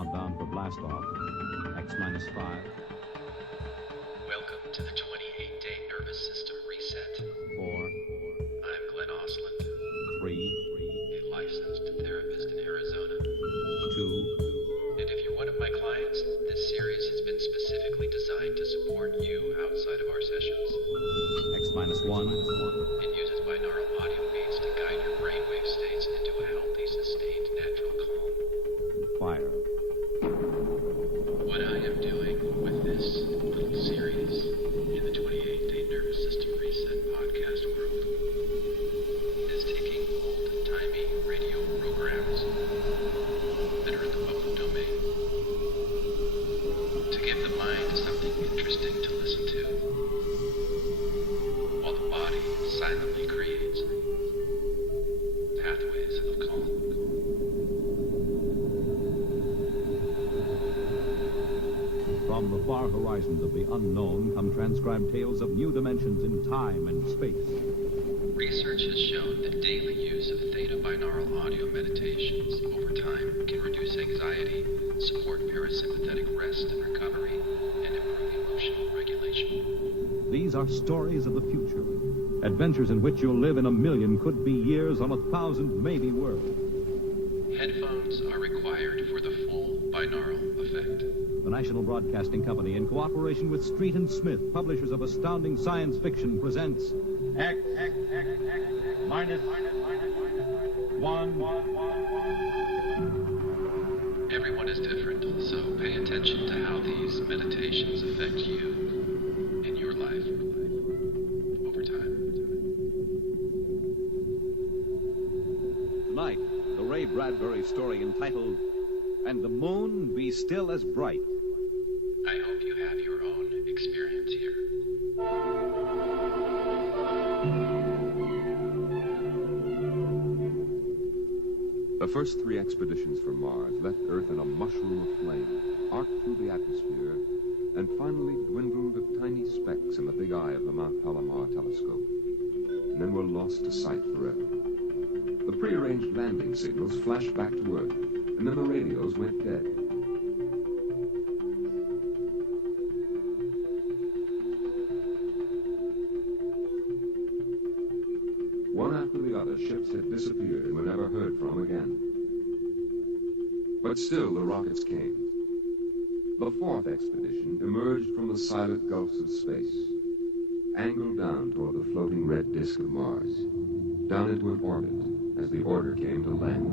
countdown for blast-off. X minus 5. Welcome to the 28-day nervous system reset. 4. I'm Glenn Osland, 3. a licensed therapist in Arizona. 2. And if you're one of my clients, this series has been specifically designed to support you outside of our sessions. X minus 1. It uses binaural audio beats to guide your brainwave states into a healthy, sustained, natural calm. Fire. What I am doing with this little series in the 28-day nervous system reset podcast world is taking old-timey radio programs that are in the public domain to give the mind something interesting to listen to while the body silently creates pathways of calm. From the far horizons of the unknown come transcribed tales of new dimensions in time and space. Research has shown that daily use of Theta binaural audio meditations over time can reduce anxiety, support parasympathetic rest and recovery, and improve emotional regulation. These are stories of the future. Adventures in which you'll live in a million, could be years, on 1,000, maybe worlds. Headphones are required for the full binaural effect. The National Broadcasting Company, in cooperation with Street and Smith, publishers of astounding science fiction, presents X minus 1. Everyone is different, so pay attention to how these meditations affect you in your life over time. Tonight, the Ray Bradbury story entitled And the Moon Be Still as Bright. I hope you have your own experience here. The first 3 expeditions from Mars left Earth in a mushroom of flame, arced through the atmosphere, and finally dwindled to tiny specks in the big eye of the Mount Palomar telescope, and then were lost to sight forever. The prearranged landing signals flashed back to Earth, and then the radios went dead. One after the other, ships had disappeared and were never heard from again. But still the rockets came. The 4th expedition emerged from the silent gulfs of space, angled down toward the floating red disk of Mars, down into an orbit as the order came to land.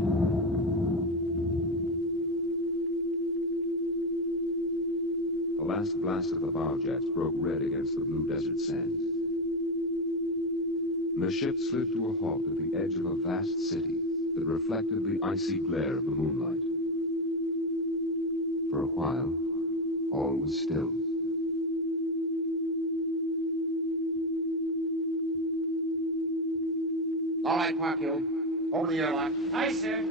The last blast of the bow jets broke red against the blue desert sands. And the ship slid to a halt at the edge of a vast city that reflected the icy glare of the moonlight. For a while, all was still. All right, Parkhill. Over the airlock. Aye, sir.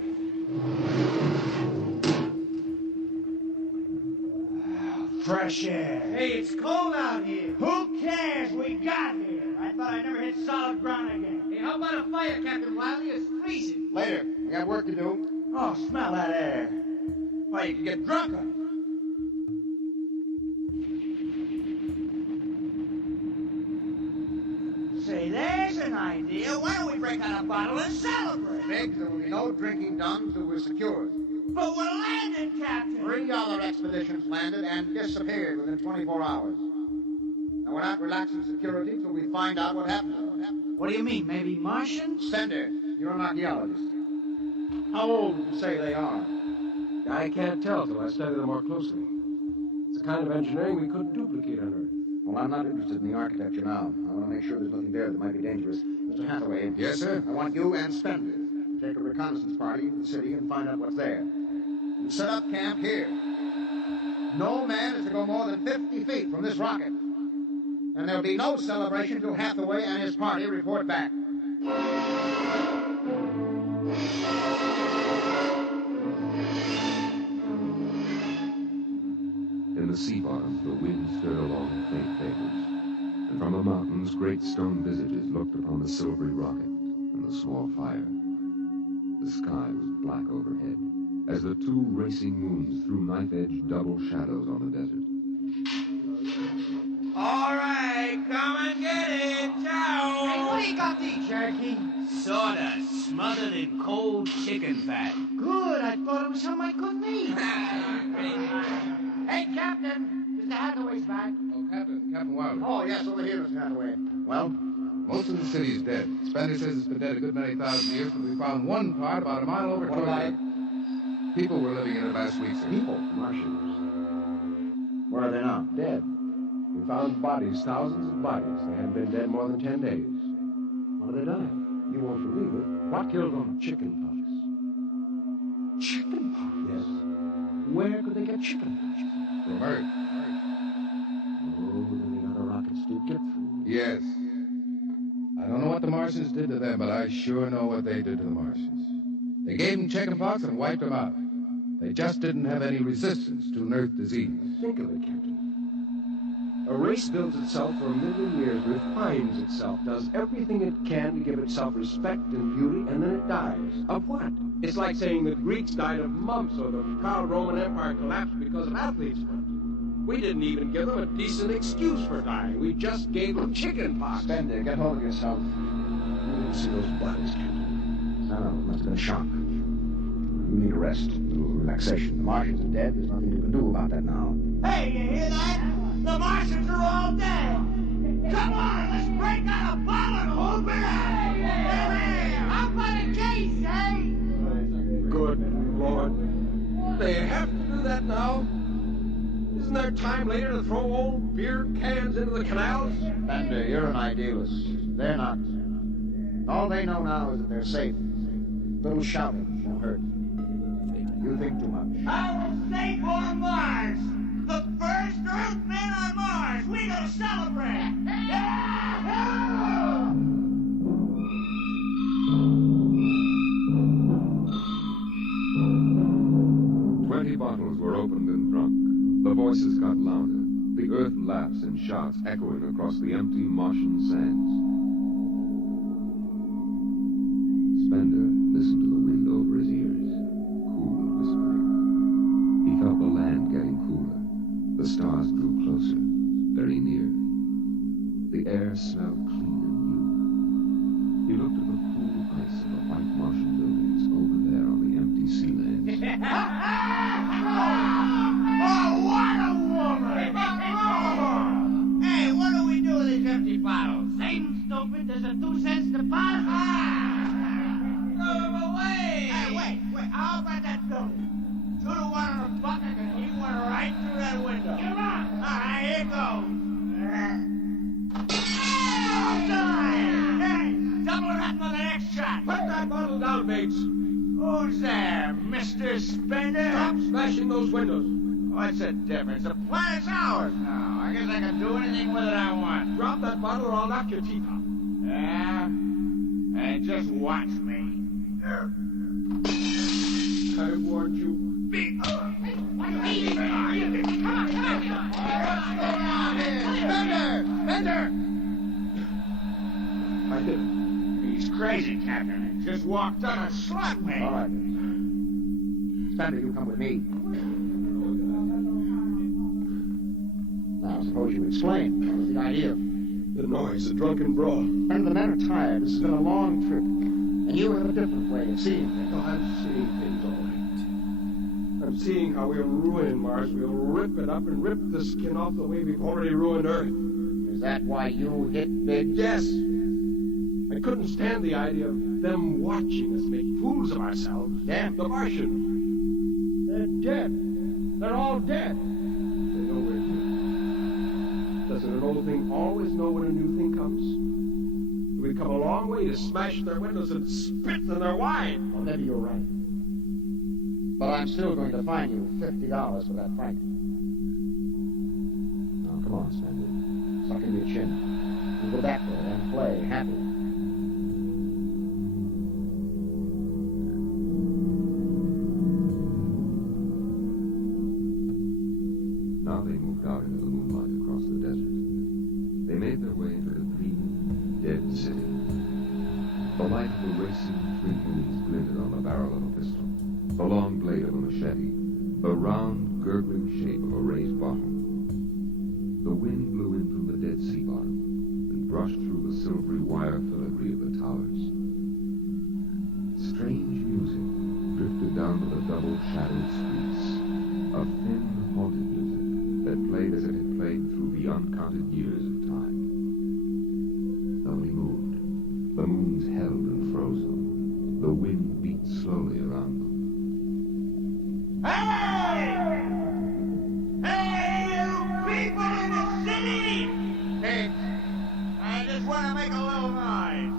Fresh air. Hey, it's cold out here. Who cares? We got here. I thought I'd never hit solid ground again. Hey, how about a fire, Captain Wiley? It's freezing. Later. We got work to do. Oh, smell that air. Why, you can get drunk on it. Say, there's an idea. Why don't we break out a bottle and celebrate? Biggs, there will be no drinking done till we're secured. But we're landed, Captain. 3 other expeditions landed and disappeared within 24 hours. And we're not relaxing security till we find out what happened to them. What do you mean, maybe Martians? Sender, you're an archaeologist. How old would you say they are? I can't tell till I study them more closely. It's a kind of engineering we couldn't duplicate on Earth. Well, I'm not interested in the architecture now. I want to make sure there's nothing there that might be dangerous. Mr. Hathaway. Yes, sir? I want you and Spender to take a reconnaissance party into the city and find out what's there. You set up camp here. No man is to go more than 50 feet from this rocket. And there'll be no celebration till Hathaway and his party report back. In the sea bottom, the wind stirred along faint vapors, and from the mountains, great stone visages looked upon the silvery rocket and the small fire. The sky was black overhead. as the two racing moons threw knife-edge double shadows on the desert. All right, come and get it. Ciao. Hey, what do you got there, jerky? Sawdust smothered in cold chicken fat. Good, I thought it was something I couldn't eat. Hey, Captain, Mr. Hathaway's back. Oh, Captain Wilder. Oh, yes, over here, Mr. Hathaway. Well? Most of the city's dead. Spender says it's been dead a good many thousand years, but we found one part about a mile over. What about it? People were living in it last week, sir. People? Martians. Where are they now? Dead. We found bodies, thousands of bodies. They hadn't been dead more than 10 days. How did they die? You won't believe it. What killed them? Chickenpox. Chickenpox? Yes. Where could they get chickenpox? From Earth. Oh, then the other rockets did get through. Yes. I don't know what the Martians did to them, but I sure know what they did to the Martians. They gave them chickenpox and wiped them out. They just didn't have any resistance to an Earth disease. Think of it, Captain. A race builds itself for 1,000,000 years, refines itself, does everything it can to give itself respect and beauty, and then it dies. Of what? It's like saying the Greeks died of mumps or the proud Roman Empire collapsed because of athletes. We didn't even give them a decent excuse for dying. We just gave them chickenpox. Spender, get hold of yourself. You didn't see those bodies, Captain. No, it must have been a shock. You need a rest, a little relaxation. The Martians are dead. There's nothing you can do about that now. Hey, you hear that? The Martians are all dead. Come on, let's break out a bottle and open it up. How about a case, eh? Good Lord. They have to do that now? Isn't there time later to throw old beer cans into the canals? Spender, you're an idealist. They're not. All they know now is that they're safe. Little shouting won't hurt. You think too much. I will stay on Mars. The first Earthmen on Mars. We gonna celebrate. Yahoo! 20 bottles were opened and drunk. The voices got louder. The earth laughs and shouts echoing across the empty Martian sands. Spender listened to the wind over his ears, cool and whispering. He felt the land getting cooler. The stars grew closer, very near. The air smelled clean and new. He looked at the cool ice of the white Martian buildings over there on the empty sea lands. Oh, what a woman! Hey, what do we do with these empty bottles? Same stupid. There's a 2 cents deposit. Throw them away! Hey, wait. How about that goat? 2 to 1 on a bucket and he went right through that window. You're on. All right, here goes. Oh, die! Hey, double it up for the next shot. Put that bottle down, Bates. Who's there, Mr. Spender? Stop smashing those windows. What's the difference? The planet's ours now. I guess I can do anything with it I want. Drop that bottle or I'll knock your teeth out. Yeah? And just watch me. I warned you. Big. Spender! I did it. He's crazy, Captain. He just walked up and slapped me. All right. Spender, you come with me. Now, suppose you explain. What was the idea? The noise, the drunken brawl. And the men are tired. This has been a long trip. And you have a different way of seeing things. Oh, I'm seeing things all right. I'm seeing how we'll ruin Mars. We'll rip it up and rip the skin off the way we've already ruined Earth. Is that why you hit big? Yes. I couldn't stand the idea of them watching us make fools of ourselves. Damn. The Martians. They're dead. They're all dead. They know we're here. Doesn't an old thing always know when a new thing comes? We've come a long way to smash their windows and spit in their wine. Well, maybe you're right. But I'm still going to fine you $50 for that fight. Now, come on, Spender. Suck in your chin. You go back there and play happy. Now they moved out into the moonlight across the desert. They made their way into the green, dead city. The light of the racing twin moons glinted on the barrel of a pistol. the long blade of a machete, the round, gurgling shape of a raised bottle. The wind blew in from the Dead Sea bottom and brushed through the silvery wire filigree of the towers. Strange music drifted down to the double-shadowed streets, a thin, haunted music that played as it had played through the uncounted years of time. Nobody moved. The moons held and frozen. The wind beat slowly around them. Hey! Hey, you people in the city! Hey, I just want to make a little noise.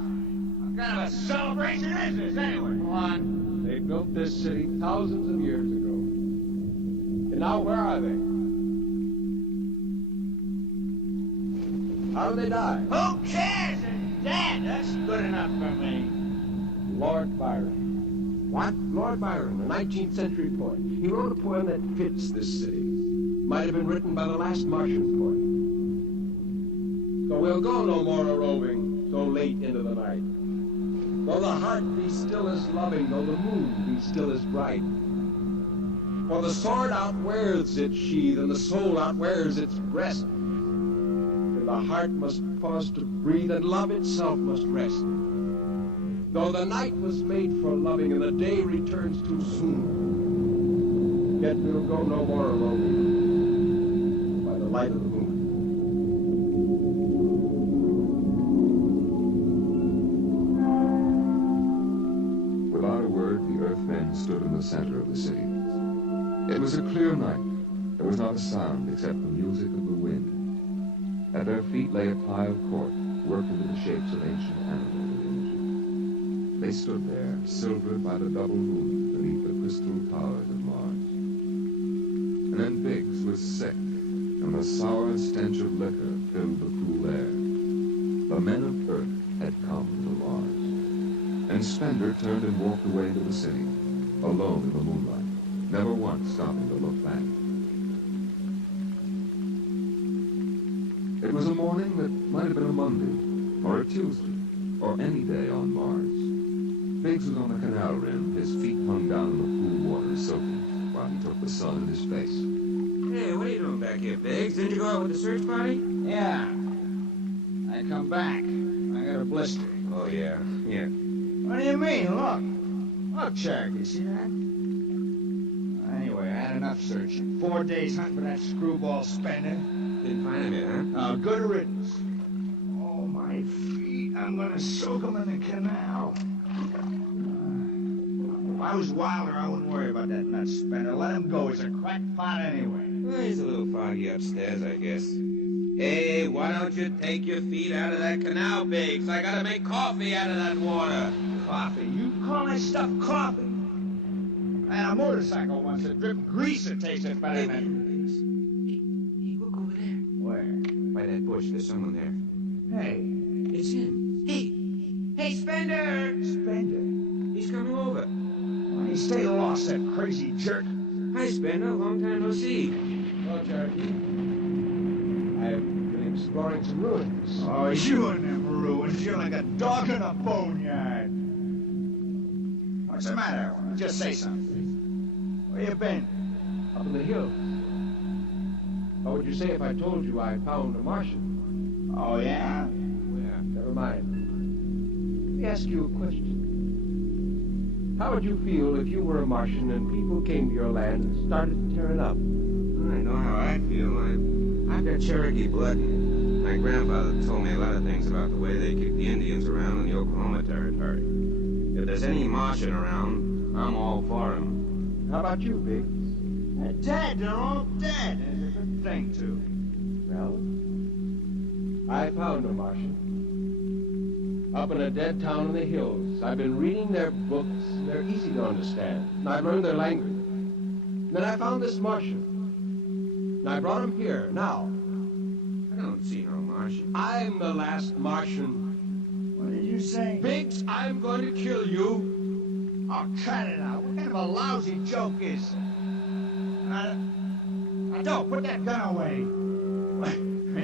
What kind of a celebration is this, anyway? Come on. They built this city thousands of years ago. And now where are they? How do they die? Who cares? They're dead. That's good enough for me. Lord Byron. What? Lord Byron, a 19th century poet. He wrote a poem that fits this city. Might have been written by the last Martian poet. So we'll go no more a-roving so late into the night. Though the heart be still as loving, though the moon be still as bright. For the sword outwears its sheath, and the soul outwears its breast. And the heart must pause to breathe, and love itself must rest. Though the night was made for loving, and the day returns too soon, yet we'll go no more a-roving by the light of the moon. Without a word, the Earthmen stood in the center of the city. It was a clear night. There was not a sound except the music of the wind. At their feet lay a tiled court, worked into the shapes of ancient animals and images. They stood there, silvered by the double moon beneath the crystal towers of Mars. And then Biggs was sick, and the sour stench of liquor filled the cool air. The men of Earth had come to Mars. And Spender turned and walked away into the city, alone in the moonlight, never once stopping to look back. It was a morning that might have been a Monday, or a Tuesday, or any day on Mars. Biggs was on the canal rim, his feet hung down in the cool water, soaking, while he took the sun in his face. Hey, what are you doing back here, Biggs? Didn't you go out with the search party? Yeah. I come back. I got a blister. Oh, yeah. What do you mean? Look. Look, Cherokee, see that? Anyway, I had enough searching. 4 days hunting for that screwball Spender. Didn't find him yet, huh? Good riddance. Oh, my feet. I'm gonna soak them in the canal. If I was Wilder, I wouldn't worry about that nut Spender. Let him go. He's a crackpot anyway. Well, he's a little foggy upstairs, I guess. Hey, why don't you take your feet out of that canal, Biggs? I gotta make coffee out of that water. Coffee? You call that stuff coffee? I had a motorcycle once that dripped grease that tasted better than... Biggs. Hey, look over there. Where? By that bush, there's someone there. Hey. It's him. Hey, Spender! Spender? He's coming over. Why you stay lost, that crazy jerk? Hi, Spender. Long time no see. Well, Cherokee, I've been exploring some ruins. Oh, you and them ruins. You're like a dog in a boneyard. What's the matter? Just say something. Where you been? Up in the hills. What would you say if I told you I found a Martian? Oh, yeah? Well, never mind. Let me ask you a question. How would you feel if you were a Martian and people came to your land and started to tear it up? I know how I'd feel. I've got Cherokee blood. My grandfather told me a lot of things about the way they kick the Indians around in the Oklahoma Territory. If there's any Martian around, I'm all for him. How about you, Biggs? They're dead. They're all dead. And it's a good thing, too. Well, I found a Martian. Up in a dead town in the hills. I've been reading their books. They're easy to understand. And I've learned their language. And then I found this Martian. And I brought him here, now. I don't see no Martian. I'm the last Martian. What did you say? Biggs, I'm going to kill you. Oh, cut it out. What kind of a lousy joke is it? Now, don't put that gun away.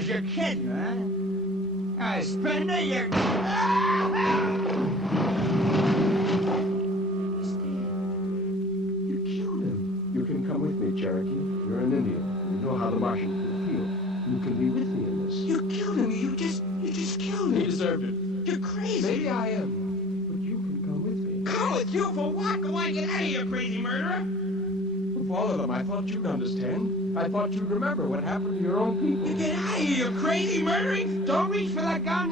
You're kidding, huh? Spender, you're... He's dead. Cherokee. You're an Indian. You know how the Martian can feel. You can be with me in this. You killed him. You just killed him. He deserved it. You're crazy. Maybe I am. But you can come with me. Come with you for what? Go on, get out of here, crazy murderer. Of all of them, I thought you'd understand. I thought you'd remember what happened to your own people. You get out of here, you crazy murdering. Don't reach for that gun.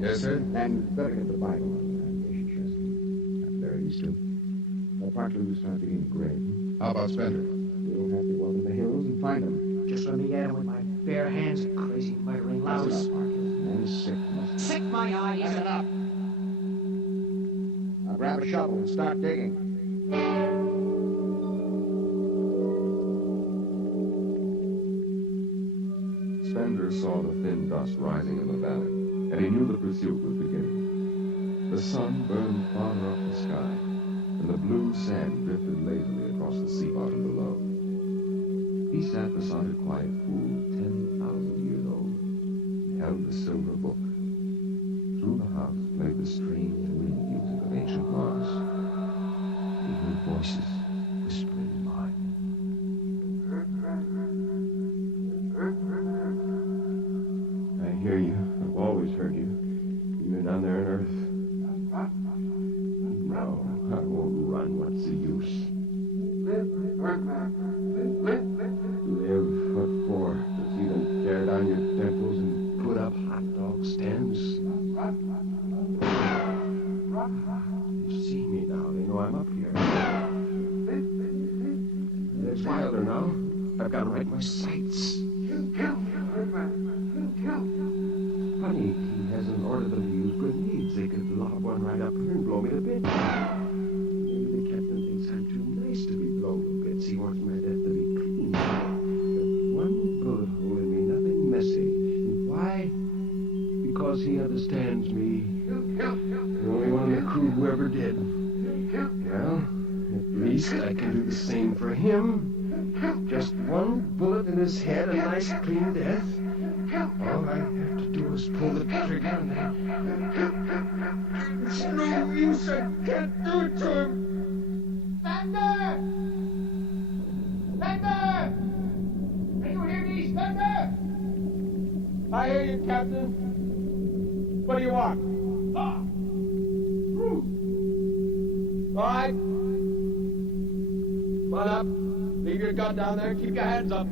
Yes, sir? And better get the Bible on the navigation chest. That's there, these two. They'll partly start being engraved. How about Spender? We'll have to go into the hills and find them. Just let me at him with my bare hands, crazy murdering louse. Man's sick. Sick my eyes. That's enough. Now grab a shovel and start digging. Spender saw the thin dust rising in the valley, and he knew the pursuit was beginning. The sun burned farther up the sky, and the blue sand drifted lazily across the sea bottom below. He sat beside a quiet pool 10,000 years old, and held the silver book. Through the house played the strange wind music of ancient Mars. He heard voices whispering in mind. I hear you. I've always heard you. Even down there on Earth. No, I won't run. What's the use? Live? What for? To see them tear down your temples and put up hot dog stands? You see me now. They know I'm up here. It's wilder now. I've got to right my sights. Funny, he hasn't ordered them to use grenades. They could lob one right up here and blow me to bits. Maybe the captain thinks I'm too nice to be blown to bits. He wants my death to be clean. But one bullet hole in me, nothing messy. And why? Because he understands me. The only one in the crew who ever did. Well, at least I can do the same for him. Just one bullet in his head, a nice clean death. All I have to do is pull the trigger and then... It's no use, I can't do it to him. Spender! Spender! Can you hear me, Spender? I hear you, Captain. What do you want? Ah! All right. Come on up. Leave your gun down there. Keep your hands up.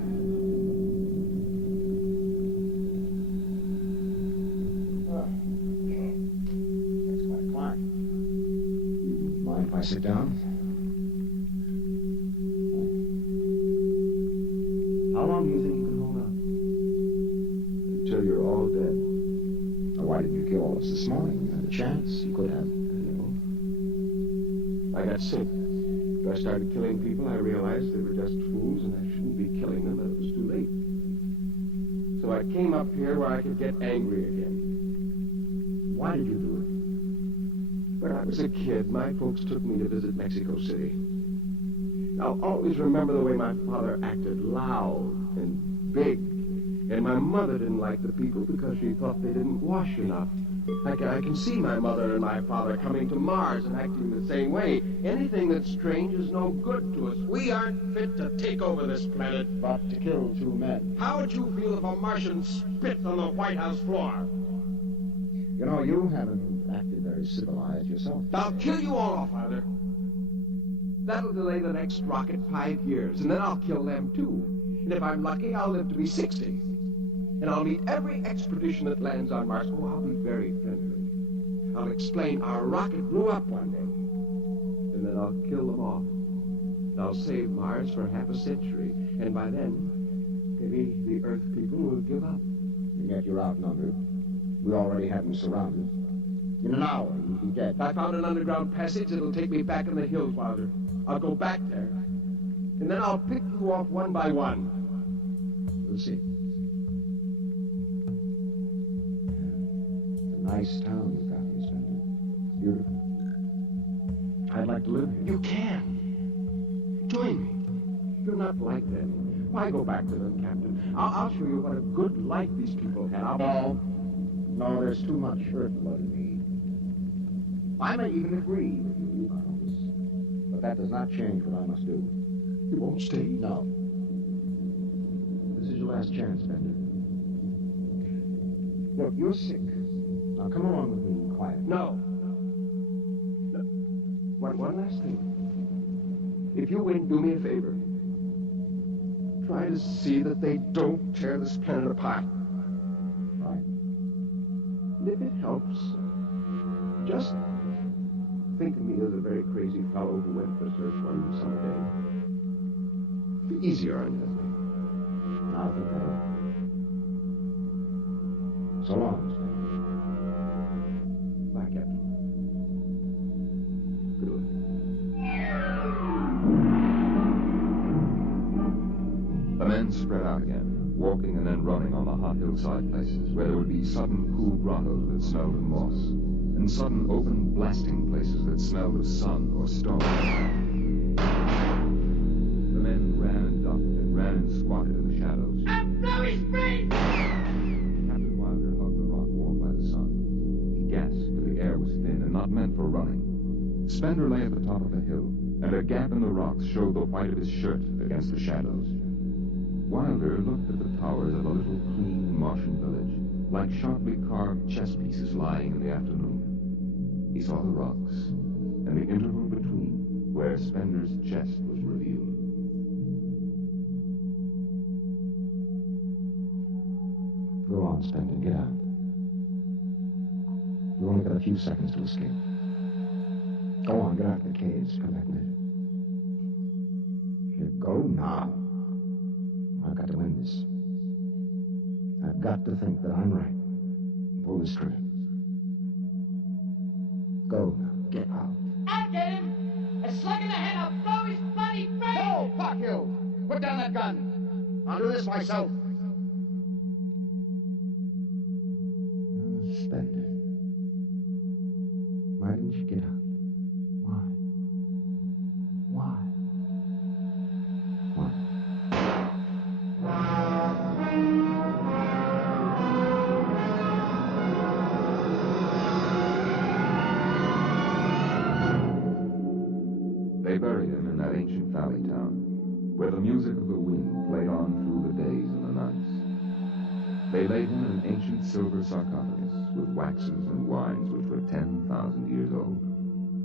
That's quite a climb. Mind if I sit down? How long do you think you can hold out? Until you're all dead. Now, why didn't you kill all of us this morning? You had a chance. You could have. I got sick. After I started killing people, I realized they were just fools and I shouldn't be killing them, but it was too late. So I came up here where I could get angry again. Why did you do it? When I was a kid, my folks took me to visit Mexico City. I'll always remember the way my father acted, loud and big. And my mother didn't like the people because she thought they didn't wash enough. I can see my mother and my father coming to Mars and acting the same way. Anything that's strange is no good to us. We aren't fit to take over this planet. But to kill two men. How would you feel if a Martian spit on the White House floor? You know, you haven't acted very civilized yourself. I'll kill you all off, Father. That'll delay the next rocket 5 years, and then I'll kill them too. And if I'm lucky, I'll live to be 60. And I'll meet every expedition that lands on Mars. Oh, I'll be very friendly. I'll explain our rocket blew up one day. And then I'll kill them off. And I'll save Mars for half a century. And by then, maybe the Earth people will give up. And yet you're outnumbered. We already have them surrounded. In an hour, you'll be dead. I found an underground passage that'll take me back in the hills, Father. I'll go back there. And then I'll pick you off one by one. We'll see. It's a nice town you've got, Miss Spender. beautiful. I'd like to live here. You can. Join me. You're not like them. Why go back to them, Captain? I'll show you what a good life these people had. No, there's too much hurt blood in me. I may even agree with you about this, but that does not change what I must do. You won't stay? No. This is your last chance, Bender. Look, you're sick. Now come along with me quietly. No. One last thing. If you win, do me a favor. Try to see that they don't tear this planet apart. Right. And if it helps, just think of me as a very crazy fellow who went for search one summer day. Be easier on you. I'll think that over. So long, Stan. Bye, Captain. Good luck. The men spread out again, walking and then running on the hot hillside places where there would be sudden cool grottos that smelled of moss, and sudden open blasting places that smelled of sun or storm. The men ran and ducked and ran and squatted in the shadows. I'm blowing springs! Captain Wilder hugged the rock warmed by the sun. He gasped, for the air was thin and not meant for running. Spender lay at the top of a hill, and a gap in the rocks showed the white of his shirt against the shadows. Wilder looked at the towers of a little clean Martian village, like sharply carved chess pieces lying in the afternoon. He saw the rocks, and the interval between, where Spender's chest was revealed. Go on, Spender, get out. You only got a few seconds to escape. Go on, get out of the caves. Come back later. Here, go now. I've got to win this. I've got to think that I'm right. Pull this trigger. Go now. Get out. I'll get him! A slug in the head, I'll blow his bloody brains! No, fuck you! Put down that gun. I'll do this myself. Spender. Why didn't you get out? Why? Why? Why? They buried him in that ancient valley town, where the music of the wind played on through the days and the nights. They laid him in an ancient silver sarcophagus with waxes and wines which were 10,000 years old,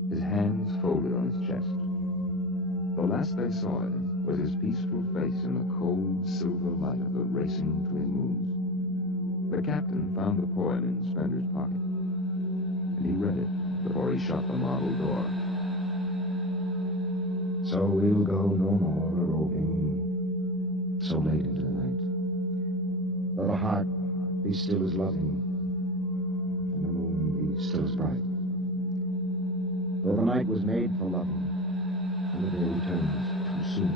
his hands folded on his chest. The last they saw of him was his peaceful face in the cold silver light of the racing twin moons. The captain found the poem in Spender's pocket, and he read it before he shut the marble door. So we'll go no more a-roving so late into the night. Though the heart be still as loving, and the moon be still as bright. Though the night was made for loving, and the day returns too soon,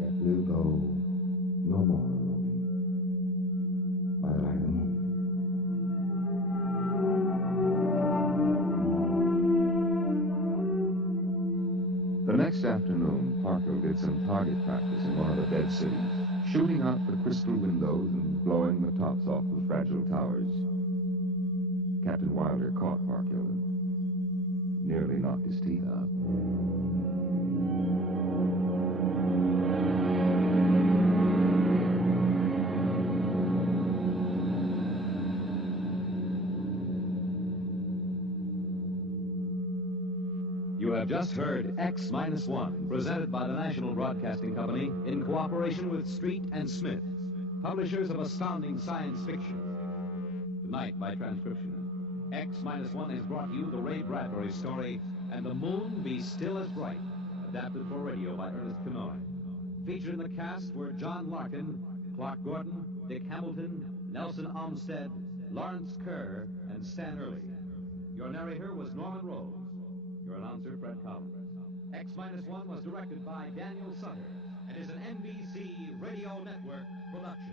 yet we'll go no more a-roving by the light of the moon. The next afternoon, Parker did some target practice in one of the dead cities, shooting out the crystal windows and blowing the tops off the fragile towers. Captain Wilder caught Parker and nearly knocked his teeth out. You have just heard X-1, presented by the National Broadcasting Company in cooperation with Street and Smith, publishers of astounding science fiction. Tonight, by transcription, X-1 has brought you the Ray Bradbury story, And the Moon Be Still as Bright, adapted for radio by Ernest Kenoy. Featured in the cast were John Larkin, Clark Gordon, Dick Hamilton, Nelson Olmsted, Lawrence Kerr, and Stan Early. Your narrator was Norman Rose. Your announcer, Fred Collins. X-1 was directed by Daniel Sutter and is an NBC Radio Network production.